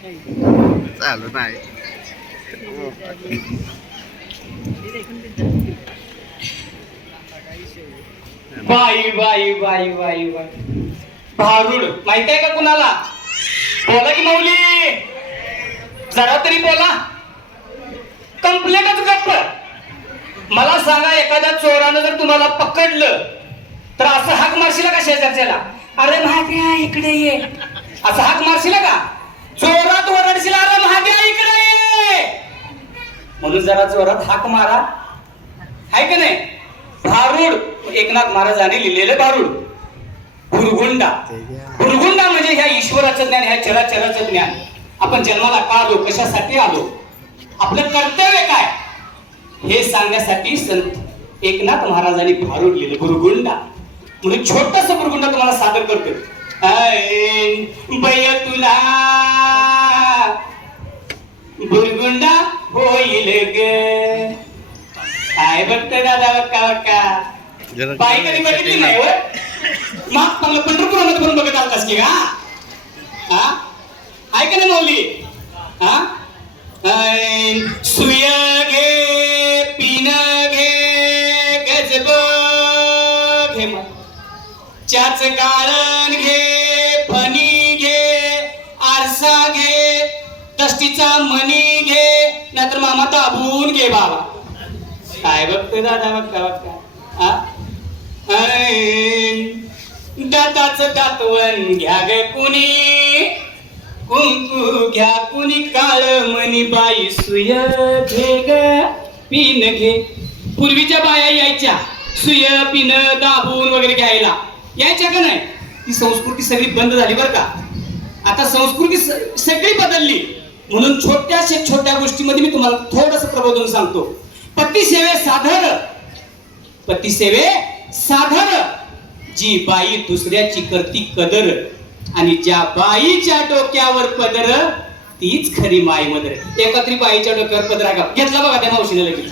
चालू नाही. बाई बाई बाई बाई बाई. भारुड माहीत आहे का कुणाला? बोला की माऊली. जरा तरी बोला. कंप्लेंटच गप्प. मला सांगा एखाद्या चोरानं जर तुम्हाला पकडलं तर असं हाक मारशील का शेजारच्याला? अरे महाद्या इकडे ये. असं हाक मारशील का? जोरात ओरडशील अरे महाद्या इकडे. म्हणून जरा जोरात हाक मारा. आहे का नाही? भारूड. एकनाथ महाराजांनी लिहिलेलं भारूड. भुरगुंडा. भुरगुंडा म्हणजे ह्या ईश्वराचं ज्ञान ह्या चराचराचं ज्ञान. आपण जन्माला का आलो? कशासाठी आलो? आपलं कर्तव्य काय? हे सांगण्यासाठी संत एकनाथ महाराजांनी भारूड लिहिलं भुरगुंडा. म्हणून छोटस भुरगुंडा तुम्हाला सादर करतो बय तुला भुरगुंडा होईल ग काय बघतोय दादा बक्का बक्का बाई कधी बघितली नाही होय मग चांगलं पंढरपुरामध्ये पण बघत आलतास की का हा आहे का नाही माऊली हा सुय घे पिन घे गजब घे मग चाच गाळण घे फणी घे आरसा घे दष्टीचा मणी मामा दाबून घे बाबा. काय बघतोय दादा बघता बघता. बघ दाताच दातवण घ्या ग कुणी. कुंकू घ्या कुणी काळ मनी बाई सुय घे ग पिन घे. पूर्वीच्या बाया यायच्या सुय पिन दाबून वगैरे घ्यायला. यायच्या का नाही? ती संस्कृती सगळी बंद झाली बरं का? आता संस्कृती सगळी बदलली. म्हणून छोट्याशा छोट्या गोष्टीमध्ये मी तुम्हाला थोडस प्रबोधन सांगतो. पतिसेवे साधर. पतिसेवे साधर. जी बाई दुसऱ्याची करती कदर आणि ज्या बाईच्या डोक्यावर पदर तीच खरी माय मदर एका तरी बाईच्या डोक्यावर पदर का? घेतला बघा त्या मावशीने लगेच.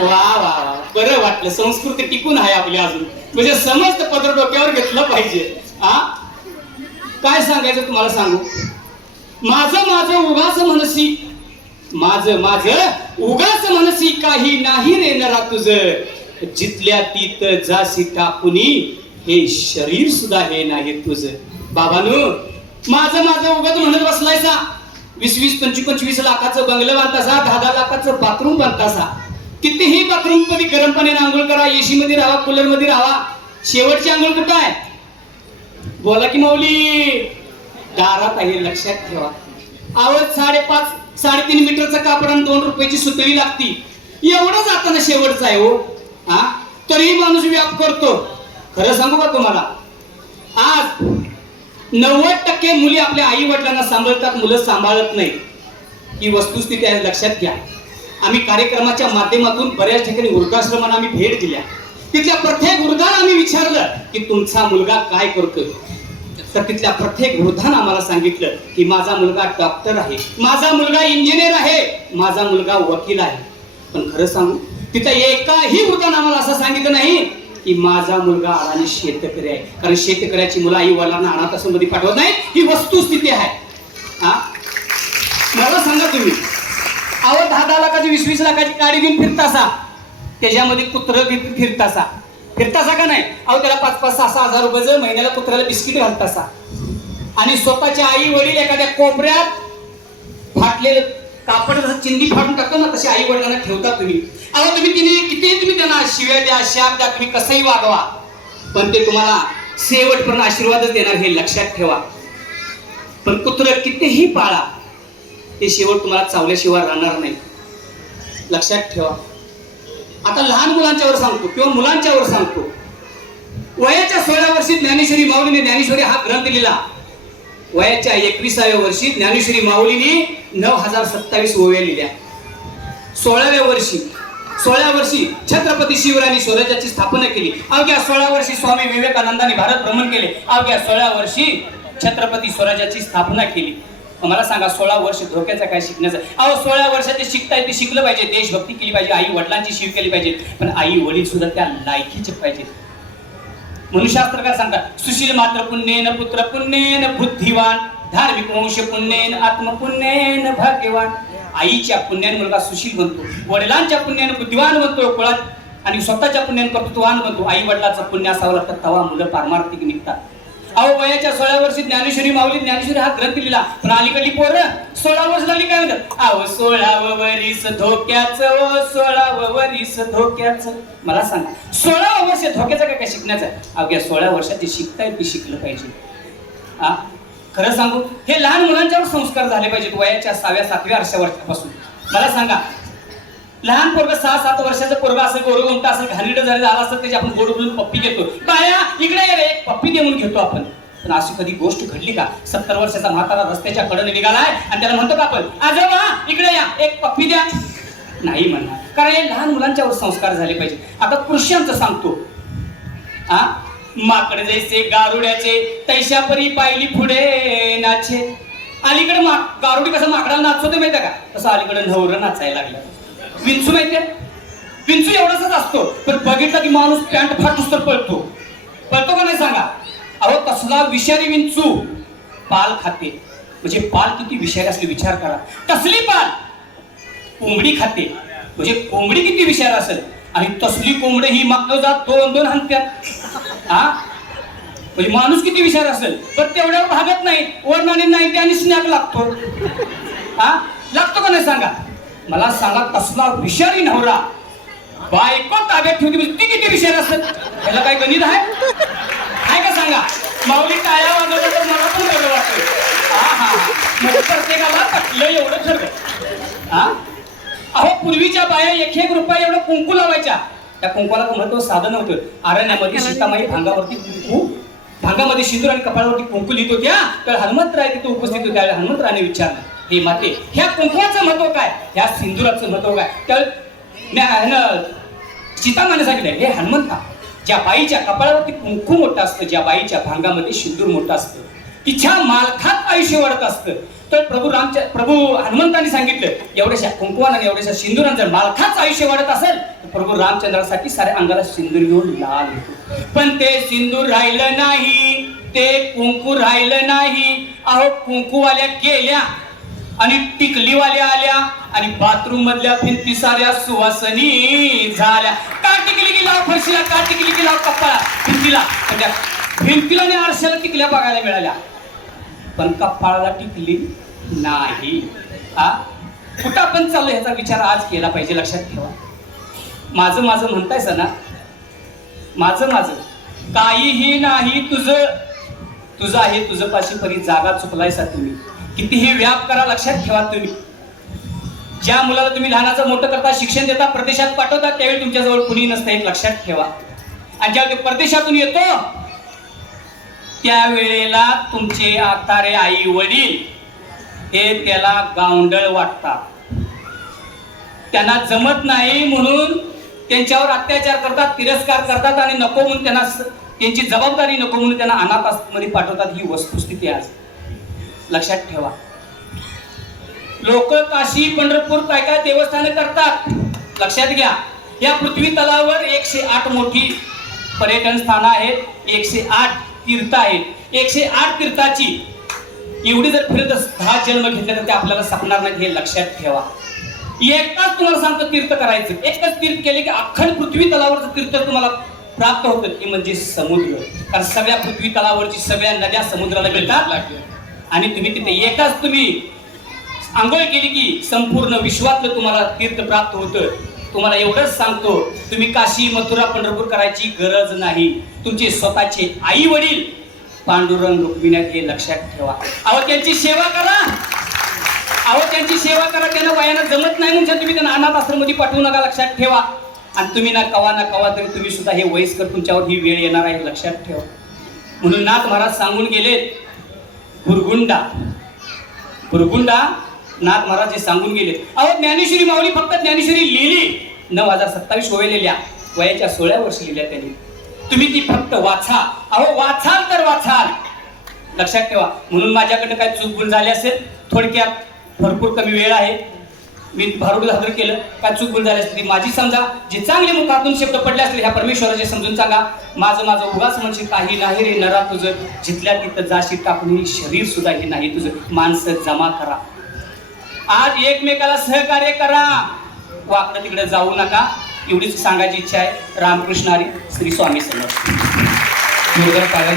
वा वा वा. बरं वाटलं. संस्कृती टिकून आहे आपली अजून. म्हणजे समस्त पदर डोक्यावर घेतलं पाहिजे. हा काय सांगायचं तुम्हाला सांगू? माझं माझं उगाच मनसी. माझं माझं उगाच मनसी काही नाही रे नरा तुझ. जिथल्या तीत जासी टाकुनी हे शरीर सुद्धा हे नाही तुझ. बाबानू माझं माझं उगाच म्हणत बसलायसा. वीस वीस पंचवीस पंचवीस लाखाचं बंगलं बांधतासा दहा दहा लाखाचं बाथरूम बांधतासा. कितीही बाथरूममध्ये गरम पाण्याने आंघोळ करा एसी मध्ये राहा कूलरमध्ये राहा. शेवटची आंघोळ कुठं आहे? बोला की माऊली. दारात आहे लक्षात ठेवा. आवड साडेपाच साडेतीन मीटरचं कापड आणि दोन रुपयाची सुतळी लागती. एवढं जाताना शेवटचा आहे हो. हा? तरीही माणूस व्याप करतो. खरं सांगू का तुम्हाला? आज नव्वद टक्के मुली आपल्या आई वडिलांना सांभाळतात मुलं सांभाळत नाही. ही वस्तुस्थिती आहे लक्षात घ्या. आम्ही कार्यक्रमाच्या माध्यमातून बऱ्याच ठिकाणी वृद्धाश्रमांना आम्ही भेट दिल्या. तिथल्या प्रत्येक वृद्धाला आम्ही विचारलं की तुमचा मुलगा काय करतोय? तर तिथल्या प्रत्येक वृद्धानं आम्हाला सांगितलं की माझा मुलगा डॉक्टर आहे माझा मुलगा इंजिनियर आहे माझा मुलगा वकील आहे. पण खरं सांगू तिथं एकाही वृद्धानं आम्हाला असं सांगितलं नाही की माझा मुलगा अडाणी शेतकरी आहे. कारण शेतकऱ्याची मुलं आई वडिलांना अनाथमध्ये पाठवत नाही ही वस्तुस्थिती आहे. हा? मला सांगा तुम्ही अहो दहा दहा लाखाची वीस वीस लाखाची गाडी घेऊन फिरतासा. त्याच्यामध्ये कुत्र घेऊन फिरतासा. फिरतासा का नाही? अहो त्याला पाच पाच सहा सहा हजार रुपयाचं महिन्याला कुत्र्याला बिस्किट घालतासा. आणि स्वतःच्या आई वडील एखाद्या कोपऱ्यात फाटलेलं कापड जसं चिंदी फाडून टाकतो ना तसे आई वडिलांना ठेवता तुम्ही. अहो तुम्ही तिने किती तुम्ही त्यांना शिव्या द्या शाप द्या तुम्ही कसंही वागवा. पण ते तुम्हाला शेवटपर्यंत आशीर्वादच देणार हे लक्षात ठेवा. पण कुत्र कितीही पाळा ते शेवट तुम्हाला चावल्याशिवाय राहणार नाही. लक्षात ठेवा. आता लहान मुलांच्यावर सांगतो किंवा मुलांच्यावर सांगतो. वयाच्या सोळा वर्षी ज्ञानेश्वरी माऊलीने ज्ञानेश्वरी हा ग्रंथ लिहिला. वयाच्या एकविसाव्या वर्षी ज्ञानेश्वरी माऊलीने नऊ हजार सत्तावीस ओव्या लिहिल्या. सोळाव्या वर्षी सोळा वर्षी छत्रपती शिवरायांनी स्वराज्याची स्थापना केली. अवघ्या सोळा वर्षी स्वामी विवेकानंदांनी भारत भ्रमण केले. अवघ्या सोळा वर्षी छत्रपती स्वराज्याची स्थापना केली. मला सांगा सोळा वर्ष धोक्याचा काय शिकण्याचा? अहो सोळा वर्षात ते शिकताय ते शिकलं पाहिजे. देशभक्ती केली पाहिजे आई वडिलांची शिव केली पाहिजे. पण आई वडील सुद्धा त्या लायकीचे पाहिजेत. मनुशास्त्र काय सांगतात सुशील मात्र पुण्येन पुत्र पुण्येन बुद्धिवान धार्मिक वंश पुण्येन आत्मपुण्येन भाग्यवान. आईच्या पुण्याने मुलगा सुशील बनतो वडिलांच्या पुण्याने बुद्धिवान बनतो कुळात. आणि स्वतःच्या पुण्याने कर्तृत्ववान बनतो. आई वडिलाचं पुण्य असावं लागतं तवा मुलं पारमार्थिक निघतात. अहो वयाच्या सोळा वर्षी ज्ञानेश्वरी माऊली ज्ञानेश्वरी हा ग्रंथ लिहिला पण अलीकडली पोरं सोळा वर्ष झाली काय म्हणतात? अहो सोळावं वरीस धोक्याचं ओ सोळावं वरीस धोक्याचं. मला सांगा सोळा वर्ष धोक्याचं काय काय शिकण्याचं? अवघ्या सोळा वर्षात जे शिकताय ते शिकलं पाहिजे. हा खरं सांगू हे लहान मुलांच्यावर संस्कार झाले पाहिजेत वयाच्या सहाव्या सातव्या वर्षापासून. मला सांगा लहान पोरग सहा सात वर्षाचं पोरग असेल गोरगमटा असेल घाणीड जरी झाला असं त्याची आपण गोड बोलून पप्पी घेतो. बाया इकडे रे एक पप्पी देऊन घेतो आपण. पण अशी कधी गोष्ट घडली का? सत्तर वर्षाचा म्हातारा रस्त्याच्या कडेने निघालाय आणि त्याला म्हणतो का आपण आजोबा इकडे या एक पप्पी द्या. नाही म्हणणार. कारण हे लहान मुलांच्यावर संस्कार झाले पाहिजे. आता कृष्यांचं सांगतो. हा माकड जैसे गारुड्याचे तैशापरी पाहिली पुढे नाचे. अलीकडे मा गारुडी कसं माकडाला नाचवतो माहितीये का? तसं अलीकडे नवरं नाचायला लागलं. विंचू माहितीये? विंचू एवढाच असतो पण बघितलं की माणूस पॅन्ट फाटूस तर पळतो. पळतो का नाही सांगा? अहो तसला विषारी विंचू पाल खाते. म्हणजे पाल किती विषारी असले विचार करा. तसली पाल कोंबडी खाते. म्हणजे कोंबडी किती विषारी असेल आणि तसली कोंबडी ही मागतो जात दोन दोन हंत्या. हा? म्हणजे माणूस किती विषारी असेल पण तेवढ्यावर भागत नाही. वरणाने नाही त्याने स्नॅक लागतो. हा? लागतो का नाही सांगा? मला सांगा तसला विषारी नवरा. बायको ताब्यात ठेवते म्हणजे ती किती विषार असेल त्याला काय गणित आहे? आहे का सांगा? माऊली टाळ्या वाजवलं तर मला पण बरं वाटतं हा हा. म्हणजे प्रत्येकाला पटलं एवढं ठरलं हा? अहो पूर्वीच्या बाया एक एक रुपया एवढं कुंकू लावायच्या. त्या कुंकवाला महत्त्व साधन होतं अरण्यामध्ये सीतामाई भांगावरती कुंकू. भांगामध्ये सिंदूर आणि कपाळावरती कुंकू लिहित होत्या. तर हनुमंतराय तिथे उपस्थित होते. त्यावेळी हनुमंतराने विचारलं हे माते. ह्या कुंकवाचं महत्त्व काय? ह्या सिंदुराचं महत्त्व काय? तर म्या- ह्यानं सीतामाने सांगितलं हे हनुमंता ज्या बाईच्या कपाळावरती कुंकू मोठं असतं ज्या बाईच्या भांगामध्ये सिंदूर मोठं असतं तिच्या मालखात आयुष्य वाढत असतं. तर प्रभू रामच्या प्रभू हनुमंतांनी सांगितलं एवढ्याशा कुंकुवानं आणि एवढ्याशा सिंदुरानं जर मालखाच आयुष्य वाढत असेल तर प्रभू रामचंद्रासाठी साऱ्या अंगाला सिंदूर घेऊन लाल पण ते सिंदूर राहिलं नाही ते कुंकू राहिलं नाही. अहो कुंकूवाल्या गेल्या आणि टिकलीवाल्या आल्या आणि बाथरूम मधल्या भिंती साऱ्या सुवासनी झाल्या. का टिकली की लाव फरशीला? का टिकली की लाव कपाळा भिंतीला. म्हणजे भिंतीला आणि आरशाला टिकल्या बघायला मिळाल्या. पण कपाळाला टिकली नाही. हा कुठं आपण चाललो ह्याचा विचार आज केला पाहिजे लक्षात ठेवा. माझं माझं म्हणताय ना? माझं माझं. काहीही नाही तुझं. तुझं आहे तुझं पाशी परी जागा चुकलायसा तुम्ही. कितीही व्याप करा लक्षात ठेवा तुम्ही. ज्या मुलाला तुम्ही लहानाचं मोठं करता शिक्षण देता प्रदेशात पाठवता त्यावेळी तुमच्याजवळ कुणी नसतं हे लक्षात ठेवा. आणि ज्यावेळी परदेशातून येतो त्यावेळेला तुमचे आतारे आई वडील हे त्याला गावंडळ वाटतात. त्यांना जमत नाही म्हणून त्यांच्यावर अत्याचार करतात तिरस्कार करतात आणि नको म्हणून त्यांना त्यांची जबाबदारी नको म्हणून त्यांना अनाथ आश्रममध्ये पाठवतात. ही वस्तुस्थिती आहे लक्षात ठेवा. लोक काशी पंढरपूर काय काय देवस्थान करतात? लक्षात घ्या. या पृथ्वी तलावर एकशे आठ मोठी पर्यटन स्थानं आहेत एकशे आठ तीर्थ आहेत. एकशे आठ तीर्थाची एवढी जर फिरत दहा जन्म घेतले तर ते आपल्याला सपणार नाही हे लक्षात ठेवा. एकटाच तुम्हाला सांगतो तीर्थ करायचं. एकच तीर्थ केले की अख्खंड पृथ्वी तलावरचं तीर्थ तुम्हाला प्राप्त होतं. ते म्हणजे समुद्र. कारण सगळ्या पृथ्वी तलावरची सगळ्या नद्या समुद्राला मिळतात. आणि तुम्ही तिथे एकाच तुम्ही आंघोळ केली की संपूर्ण विश्वातलं तुम्हाला तीर्थ प्राप्त होतं. तुम्हाला एवढंच सांगतो तुम्ही काशी मथुरा पंढरपूर करायची गरज नाही. तुमचे स्वतःचे आई वडील पांडुरंग रुक्मिण्यात हे लक्षात ठेवा. अहो त्यांची सेवा करा. अहो त्यांची सेवा करा. त्यांना वयानं जमत नाही म्हणजे तुम्ही त्यांना अनाथ आश्रममध्ये पाठवू नका लक्षात ठेवा. आणि तुम्ही ना कवा ना कवा तरी तुम्ही सुद्धा हे वयस्कर तुमच्यावर ही वेळ येणार आहे लक्षात ठेवा. म्हणून नाथ महाराज सांगून गेले भुरगुंडा भुरगुंडा नाथ महाराज हे सांगून गेले. अहो ज्ञानेश्वरी माऊली फक्त ज्ञानेश्वरी लिहिली. नऊ हजार सत्तावीस ओवेलेल्या वयाच्या सोळा वर्ष लिहिल्या त्यांनी. तुम्ही ती फक्त वाचा. अहो वाचाल तर वाचाल. लक्षात ठेवा. म्हणून माझ्याकडे काय चूक भूल झाली असेल? थोडक्यात भरपूर कमी वेळ आहे. मी भारूड हजर केलं. काय चूक भूल झाली असती ती माझी समजा. जे चांगले मुखातून शब्द पडले असले ह्या परमेश्वराचे समजून सांगा. माझं माझं उगाच म्हणजे काही नाही रे नरा तुझं. जिथल्या तिथं जाशी टाकून शरीर सुद्धा हे नाही तुझं. माणसं जमा करा. आज एकमेकाला सहकार्य करा. वाकडं तिकडे जाऊ नका. एवढीच सांगायची इच्छा आहे. रामकृष्ण हरी श्री स्वामी समर्थ.